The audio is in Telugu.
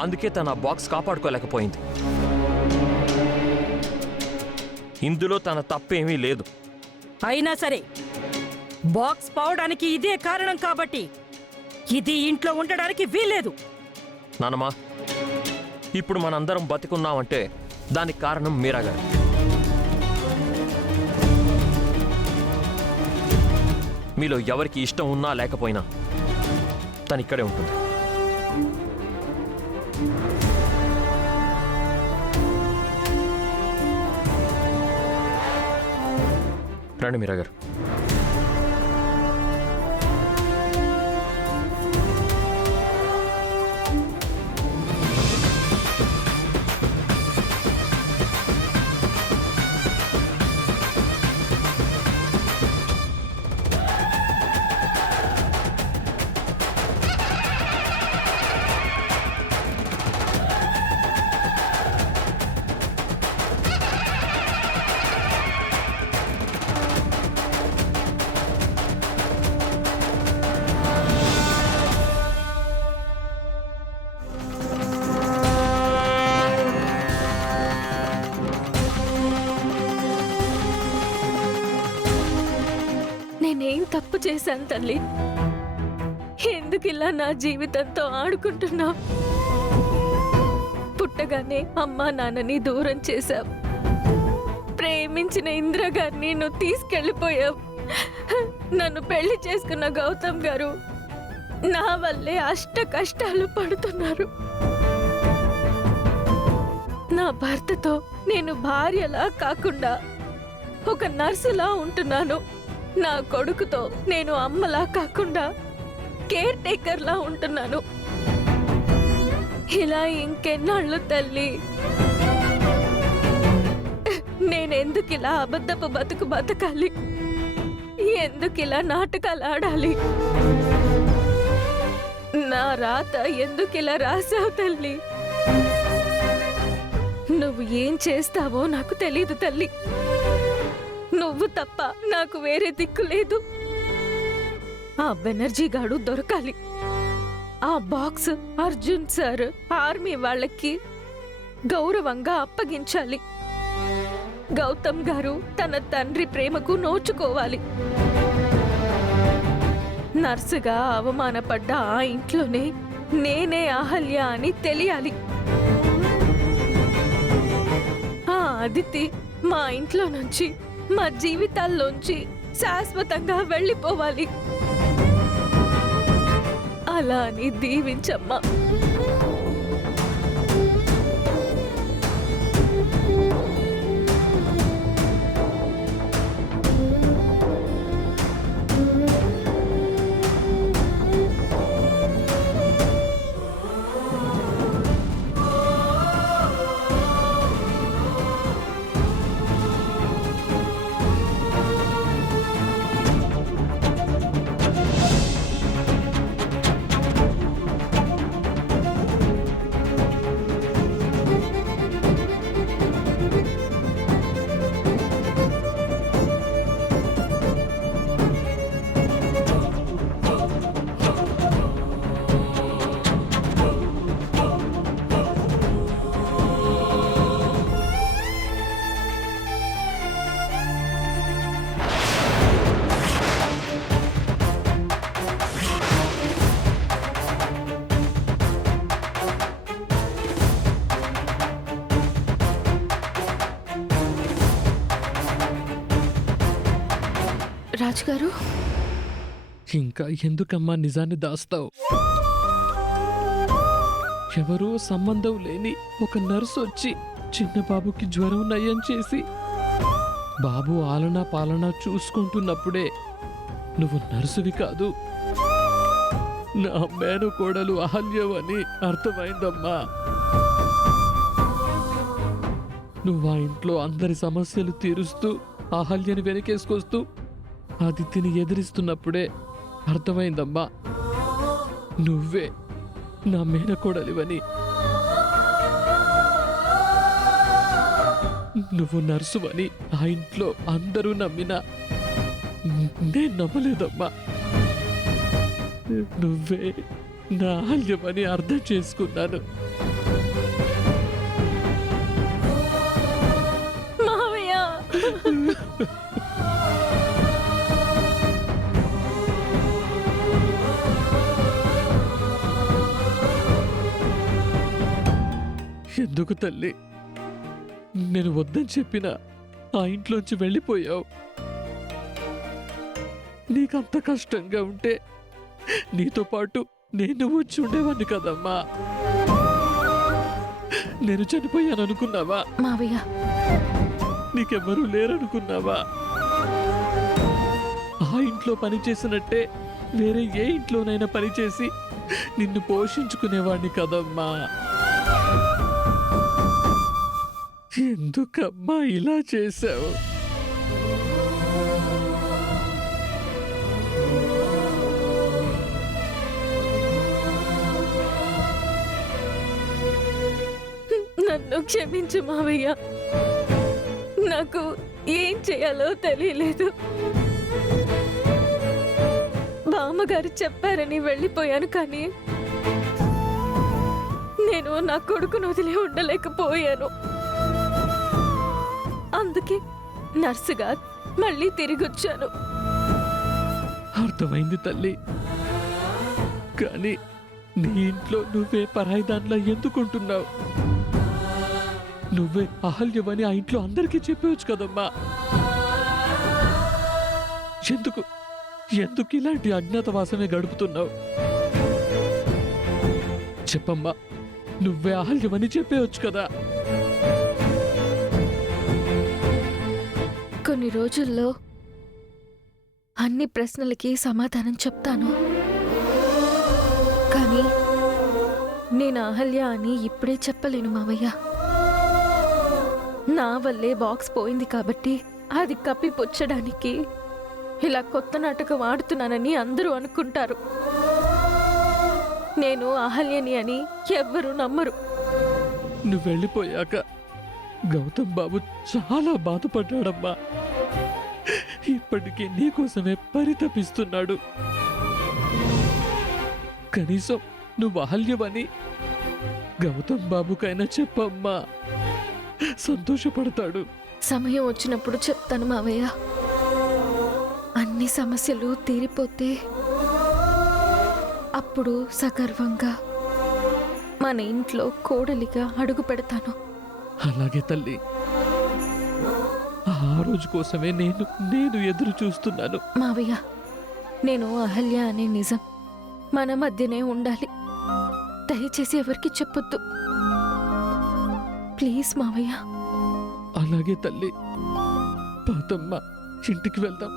అందుకే తన బాక్స్ కాపాడుకోలేకపోయింది. ఇందులో తన తప్పేమీ లేదు. అయినా సరే బాక్స్ పోవడానికి ఇదే కారణం కాబట్టి ఇది ఇంట్లో ఉండడానికి వీల్లేదు. నానమ్మా, ఇప్పుడు మనందరం బతికున్నామంటే దానికి కారణం మీరా గారు. మీలో ఎవరికి ఇష్టం ఉన్నా లేకపోయినా తను ఇక్కడే ఉంటుంది. రండి మీరా గారు. నేనేం తప్పు చేశాను తల్లి? ఎందుకు ఇలా నా జీవితంతో ఆడుకుంటున్నావు? పుట్టగానే అమ్మా నాన్నని దూరం చేశావు. ప్రేమించిన ఇంద్ర గారిని నువ్వు తీసుకెళ్ళిపోయావు. నన్ను పెళ్లి చేసుకున్న గౌతమ్ గారు నా వల్లే అష్ట కష్టాలు పడుతున్నారు. నా భర్తతో నేను భార్యలా కాకుండా ఒక నర్సులా ఉంటున్నాను. నా కొడుకుతో నేను అమ్మలా కాకుండా కేర్ టేకర్లా ఉంటున్నాను. ఇలా ఇంకెన్నాళ్ళు తల్లి? నేనెందుకు ఇలా అబద్ధపు బతుకు బతకాలి? ఎందుకు ఇలా నాటకాలు ఆడాలి? నా రాత ఎందుకు ఇలా రాసావు తల్లి? నువ్వు ఏం చేస్తావో నాకు తెలీదు తల్లి. నువ్వు తప్ప నాకు వేరే దిక్కు లేదు. ఆ బెనర్జీ గాడు దొరకాలి. ఆ బాక్స్ అర్జున్ సార్ ఆర్మీ వాళ్ళకి గౌరవంగా అప్పగించాలి. గౌతమ్ గారు తన తండ్రి ప్రేమకు నోచుకోవాలి. నర్సుగా అవమానపడ్డ ఆ ఇంట్లోనే నేనే అహల్య అని తెలియాలి. ఆ అదితి మా ఇంట్లో నుంచి, మా జీవితాల్లోంచి శాశ్వతంగా వెళ్ళిపోవాలి. అలా అని దీవించమ్మా. రాజుగారు, ఇంకా ఎందుకమ్మా నిజాన్ని దాస్తావు? ఎవరో సంబంధం లేని ఒక నర్సు వచ్చి చిన్న బాబుకి జ్వరం నయం చేసి బాబు ఆలనా పాలనా చూసుకుంటున్నప్పుడే నువ్వు నర్సువి కాదు, నా మేనకోడలు అహల్యవని అర్థమైందమ్మా. నువ్వు ఆ ఇంట్లో అందరి సమస్యలు తీరుస్తూ అహల్యని వెనకేసుకొస్తూ ఆదిత్యని ఎదిరిస్తున్నప్పుడే అర్థమైందమ్మా, నువ్వే నా మేనకోడలివని. నువ్వు నర్సువని ఆ ఇంట్లో అందరూ నమ్మినా నేను నమ్మలేదమ్మా. నువ్వే నా అహల్యమని అర్థం చేసుకున్నాను. మావయ్య ఎందుకు తల్లి నేను వద్దని చెప్పినా ఆ ఇంట్లోంచి వెళ్ళిపోయావు? నీకంత కష్టంగా ఉంటే నీతో పాటు నేను వచ్చి ఉండేవాడిని కదమ్మా. నేను చనిపోయాను అనుకున్నావా? మావయ్య నీకెవ్వరూ లేరనుకున్నావా? ఆ ఇంట్లో పని చేసినట్టే వేరే ఏ ఇంట్లోనైనా పనిచేసి నిన్ను పోషించుకునేవాడిని కదమ్మా. ఎందుకమ్మా ఇలా చేశావు? నన్ను క్షమించు మావయ్య. నాకు ఏం చేయాలో తెలియలేదు. బామ్మగారు చెప్పారని వెళ్ళిపోయాను, కానీ నేను నా కొడుకును వదిలి ఉండలేకపోయాను. అందుకే నర్సుగా మళ్ళీ తిరిగి వచ్చాను. అర్థమైంది తల్లి, కానీ నీ ఇంట్లో నువ్వే పరాయి దాంట్లో ఎందుకుంటున్నావు? నువ్వే అహల్యమని ఆ ఇంట్లో అందరికీ చెప్పవచ్చు కదమ్మా. ఎందుకు ఎందుకు ఇలాంటి అజ్ఞాతవాసమే గడుపుతున్నావు? చెప్పమ్మా, నువ్వే అహల్యమని చెప్పేవచ్చు కదా. కొన్ని రోజుల్లో అన్ని ప్రశ్నలకి సమాధానం చెప్తాను, కానీ నేను అహల్య అని ఇప్పుడే చెప్పలేను మావయ్య. నా వల్లే బాక్స్ పోయింది కాబట్టి అది కప్పిపుచ్చడానికి ఇలా కొత్త నాటకం ఆడుతున్నానని అందరూ అనుకుంటారు. నేను అహల్యని అని ఎవ్వరూ నమ్మరు. నువ్వు వెళ్ళిపోయాక గౌతమ్ బాబు చాలా బాధపడ్డాడమ్మా. ఇప్పటికీ నీకోసమే పరితపిస్తున్నాడు. కనీసం నువ్వు అహల్యమని గౌతమ్ బాబుకైనా చెప్పమ్మా, సంతోషపడతాడు. సమయం వచ్చినప్పుడు చెప్తాను మావయ్య. అన్ని సమస్యలు తీరిపోతే అప్పుడు సగర్వంగా మన ఇంట్లో కోడలిగా అడుగు పెడతాను. అలాగే తల్లి, ఆ రోజు కోసమే నేను ఎదురు చూస్తున్నాను. మావయ్య, నేను అహల్య అనే నిజం మన మధ్యనే ఉండాలి. దయచేసి ఎవరికి చెప్పొద్దు ప్లీజ్ మావయ్య. అలాగే తల్లి, పాతమ్మ, ఇంటికి వెళ్దాం.